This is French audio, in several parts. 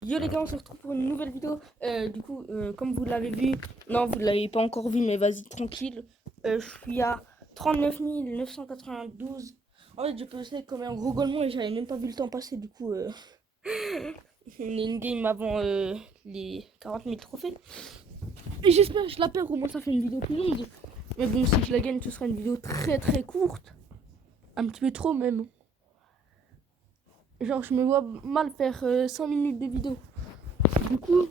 Yo les gars, on se retrouve pour une nouvelle vidéo. Comme vous l'avez vu, non, vous l'avez pas encore vu, mais vas-y, tranquille. Je suis à 39 992. En fait, je pensais comme un gros golemon et j'avais même pas vu le temps passer. On est une game avant les 40 000 trophées. Et j'espère que je la perds, au moins ça fait une vidéo plus longue. Mais bon, si je la gagne, ce sera une vidéo très très courte. Un petit peu trop même. Genre, je me vois mal faire 5 minutes de vidéo. Du coup,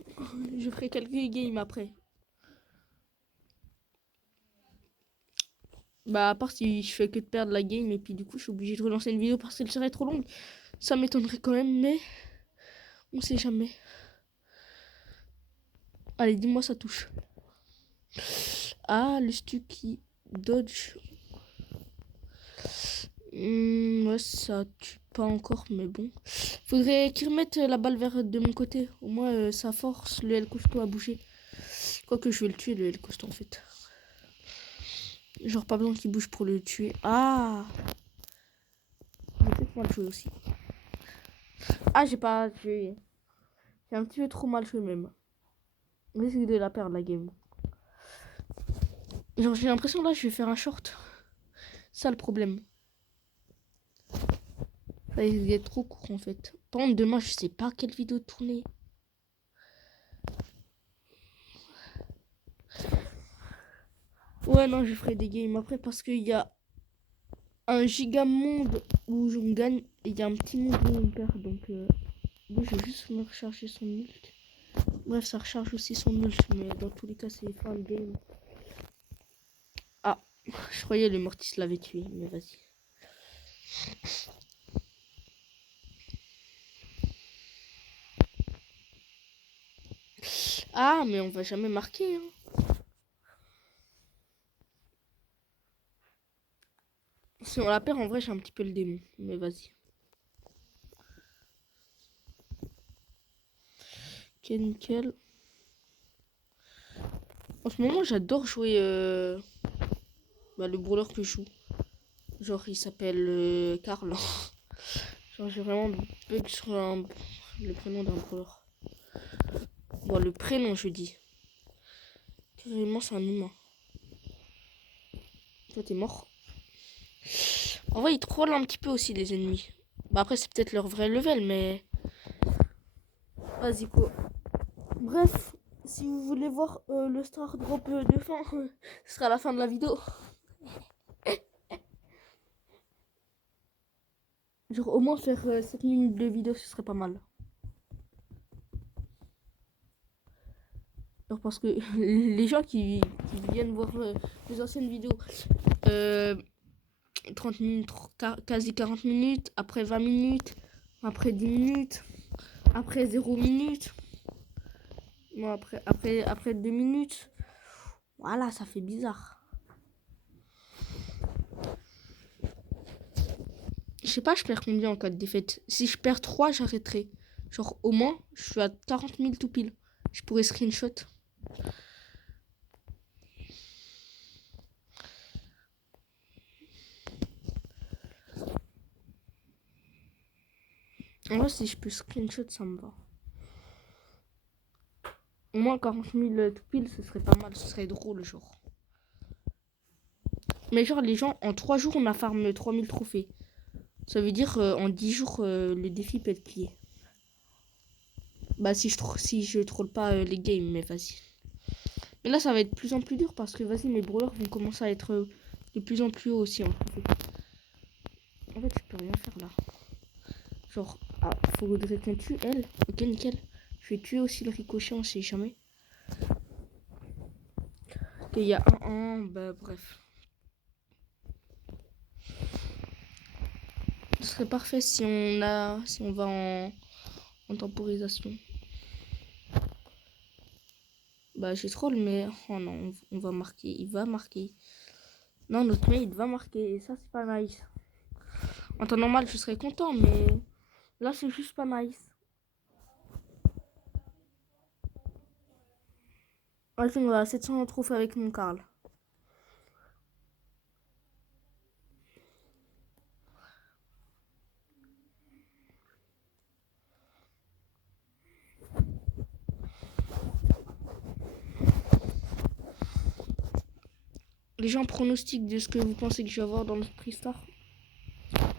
je ferai quelques games après. Bah, à part si je fais que de perdre la game et puis du coup, je suis obligé de relancer une vidéo parce qu'elle serait trop longue. Ça m'étonnerait quand même, mais on sait jamais. Allez, dis-moi, ça touche. Ah, le Stucky Dodge. Ouais, ça tue pas encore, mais bon. Faudrait qu'ils remettent la balle vers de mon côté. Au moins, ça force le El Costo à bouger. Quoique je vais le tuer, le El Costo, en fait. Genre, pas besoin qu'il bouge pour le tuer. Ah! J'ai peut-être mal joué aussi. Ah, j'ai pas tué. J'ai un petit peu trop mal joué, même. On risque de la perdre, la game. Genre, j'ai l'impression là, je vais faire un short. Ça, le problème. Ça risque d'être trop court, en fait. Par contre, demain, je sais pas quelle vidéo tourner. Ouais, non, je ferai des games après parce qu'il y a un giga monde où on gagne et il y a un petit monde où on perd. Donc, lui, je vais juste me recharger son ult. Bref, ça recharge aussi son ult, mais dans tous les cas, c'est fin de game. Ah, je croyais le Mortis l'avait tué, mais vas-y. Ah, mais on va jamais marquer, hein. Si on la perd, en vrai, j'ai un petit peu le démon, mais vas-y. Ok, nickel. En ce moment, j'adore jouer le brawler que je joue. Genre, il s'appelle Karl. Genre, j'ai vraiment bug sur le prénom d'un brawler. Bon, le prénom, je dis. Carrément, c'est un humain. Toi, t'es mort. En vrai, ils trollent un petit peu aussi, les ennemis. Bah, après, c'est peut-être leur vrai level, mais. Vas-y, quoi. Bref, si vous voulez voir le star drop de fin, ce sera à la fin de la vidéo. Genre, au moins faire 7 minutes de vidéo, ce serait pas mal. Genre, parce que les gens qui viennent voir les anciennes vidéos, euh, 30 minutes, quasi 40 minutes, après 20 minutes, après 10 minutes, après 0 minutes, bon, après 2 minutes. Voilà, ça fait bizarre. Je sais pas, je perds combien en cas de défaite. Si je perds 3, j'arrêterai. Genre, au moins, je suis à 40 000 tout pile. Je pourrais screenshot. En vrai, si je peux screenshot, ça me va. Au moins 40 000 tout pile, ce serait pas mal. Ce serait drôle, genre. Mais genre, les gens, en 3 jours, on a farm 3000 trophées. Ça veut dire en 10 jours, le défi peut être plié. Bah, si je troll pas les games, mais vas-y. Mais là, ça va être de plus en plus dur parce que, vas-y, mes brawlers vont commencer à être de plus en plus haut aussi. En fait, je peux rien faire là. Genre, ah, faudrait qu'on tue elle. Ok, nickel. Je vais tuer aussi le ricochet, on sait jamais. Ok, il y a un, bah, bref. Ce serait parfait si on va en temporisation. Bah, j'ai troll, mais oh non, on va marquer. Il va marquer. Non, notre mate va marquer. Et ça, c'est pas nice. En temps normal, je serais content, mais là, c'est juste pas nice. Vas-y, on va à 700 trophées avec mon Karl. Les gens pronostiquent de ce que vous pensez que je vais avoir dans le Freestar.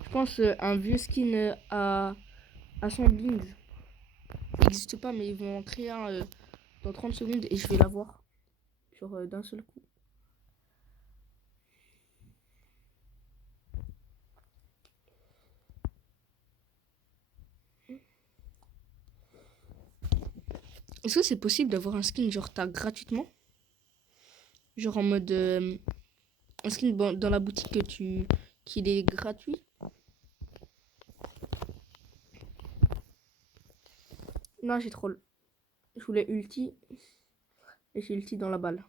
Je pense un vieux skin à 100 bling. Il n'existe pas, mais ils vont en créer un dans 30 secondes et je vais l'avoir. Genre d'un seul coup. Est-ce que c'est possible d'avoir un skin genre tag gratuitement? Genre en mode un skin dans la boutique qu'il est gratuit? Non, j'ai troll. Je voulais ulti et j'ai ulti dans la balle.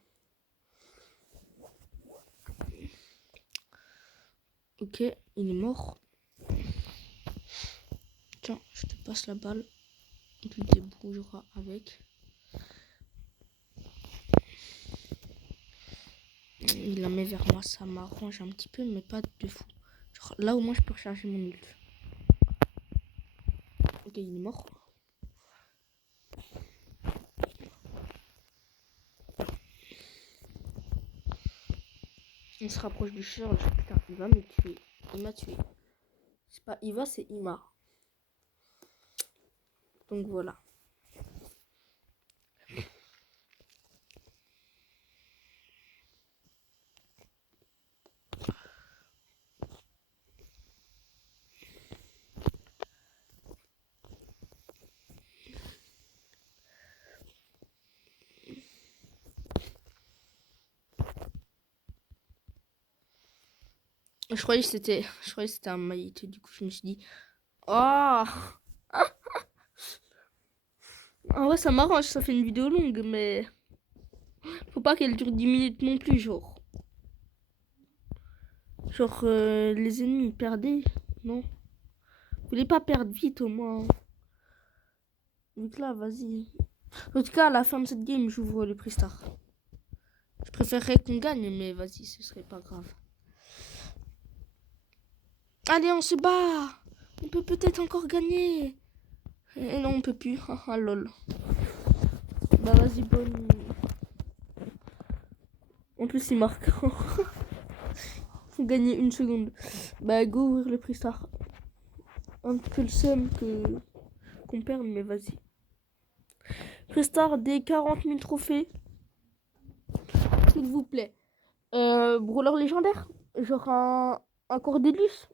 Ok, il est mort. Tiens, je te passe la balle. Tu te débrouilleras avec. Il la met vers moi, ça m'arrange un petit peu, mais pas de fou. Genre, là au moins je peux recharger mon ult. Ok, il est mort. On se rapproche du Charles. Putain, il va me tuer. Il m'a tué. C'est pas Iva, c'est Ima. Donc voilà. Je croyais que c'était un maït. Du coup, je me suis dit, oh, en vrai, ça m'arrange. Ça fait une vidéo longue, mais faut pas qu'elle dure 10 minutes non plus, genre. Genre, les ennemis perdaient, non? Vous voulez pas perdre vite au moins. Donc là, vas-y. En tout cas, à la fin de cette game, j'ouvre le Pristar. Je préférerais qu'on gagne, mais vas-y, ce serait pas grave. Allez, on se bat. On peut peut-être encore gagner. Et non, on peut plus. Ah, lol. Bah vas-y, bonne. En plus, il marque. Faut gagner une seconde. Bah go ouvrir le Pristar. Un peu le seum qu'on perde, mais vas-y. Pristar des 40 000 trophées. S'il vous plaît. Brawler légendaire. Genre un Cordelius.